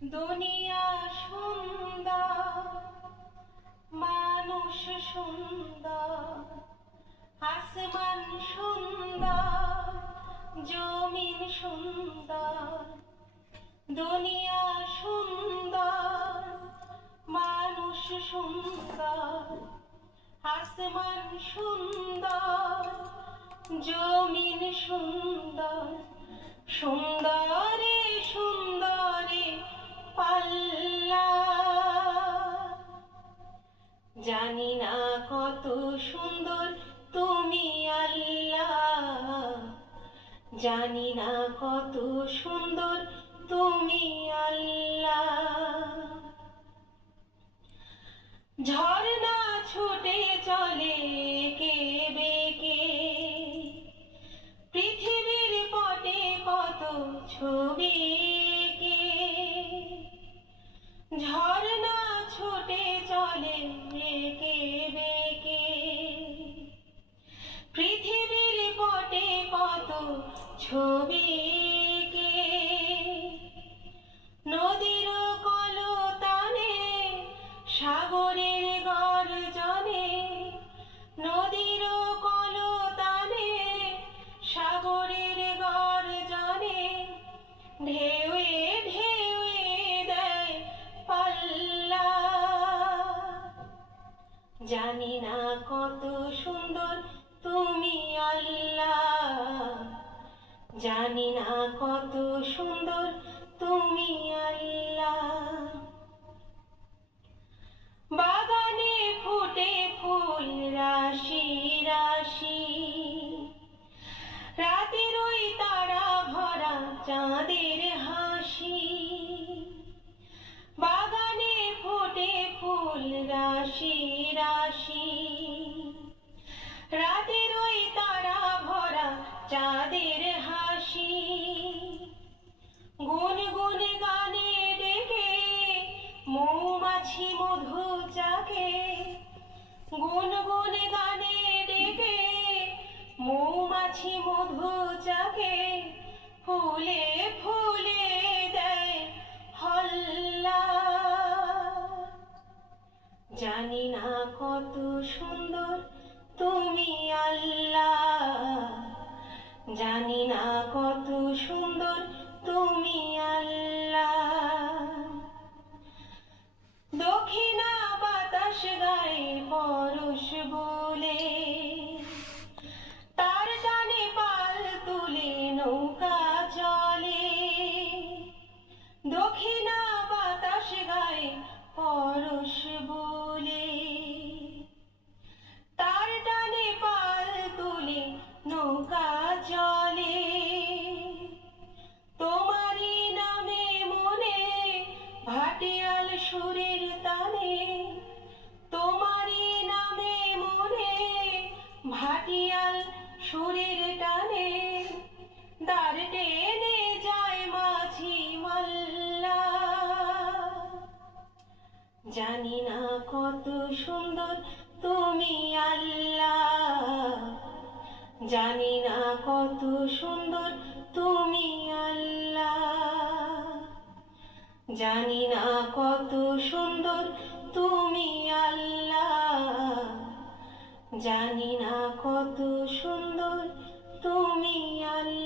দুনিয়া সুন্দর, মানুষ সুন্দর, আসমান সুন্দর, জমিন সুন্দর। দুনিয়া সুন্দর, মানুষ সুন্দর, আসমান সুন্দর, জমিন সুন্দর। সুন্দরে সুন্দরে পাল্লা, জানি না কত সুন্দর তুমি আল্লাহ, জানি না কত সুন্দর তুমি আল্লাহ। ঝর্ণা ছুটে চলে কে বেঁকে, পৃথিবীর পটে কত ছবি এঁকে। ঝর্ণা ছুটে চলে কে বেঁকে, পৃথিবীর পটে কত ছবি এঁকে। নদীর কলতানে, সাগরের গর্জনে, নদীর কলতানে, সাগরের গর্জনে, ঢেউয়ে ঢেউয়ে দেয় পাল্লা। জানি না কত সুন্দর তুমি আল্লাহ, জানি না কত সুন্দর তুমি আল্লাহ। বাগানে ফুটে ফুল রাশি রাশি, রাতের ওই তারা ভরা চাঁদের হাসি। বাগানে ফুটে ফুল রাশি রাশি, রাতের ওই তারা ভরা চাঁদের হাসি। গুনগুন গানে ডেকে মৌমাছি মধু চাকে, গুনগুন গানে ডেকে মৌমাছি মধু চাকে। ফুলে ফুলে দেয় হল্লা, জানি না কত সুন্দর তুমি আল্লাহ, জানি না কত সুন্দর তুমি আল্লাহ। দক্ষিণা বাতাস গায়ে পরশ বলে, তার টানে পাল তুলে নৌকা চলে। দক্ষিণা বাতাস গায়ে পরশ বলে, তার টানে পাল তুলে নৌকা চলে। তোমারই নামে মনে ভাটিয়াল সুরের তানে, তোমারই নামে মনে ভাটিয়াল সুরের টানে। দ্বার টেনে যায় মাঝি মাল্লা, জানি না কত সুন্দর তুমি আল্লাহ, জানি না কত সুন্দর তুমি আল্লাহ, জানি না কত সুন্দর তুমি আল্লাহ, জানি না কত সুন্দর তুমি আল্লাহ।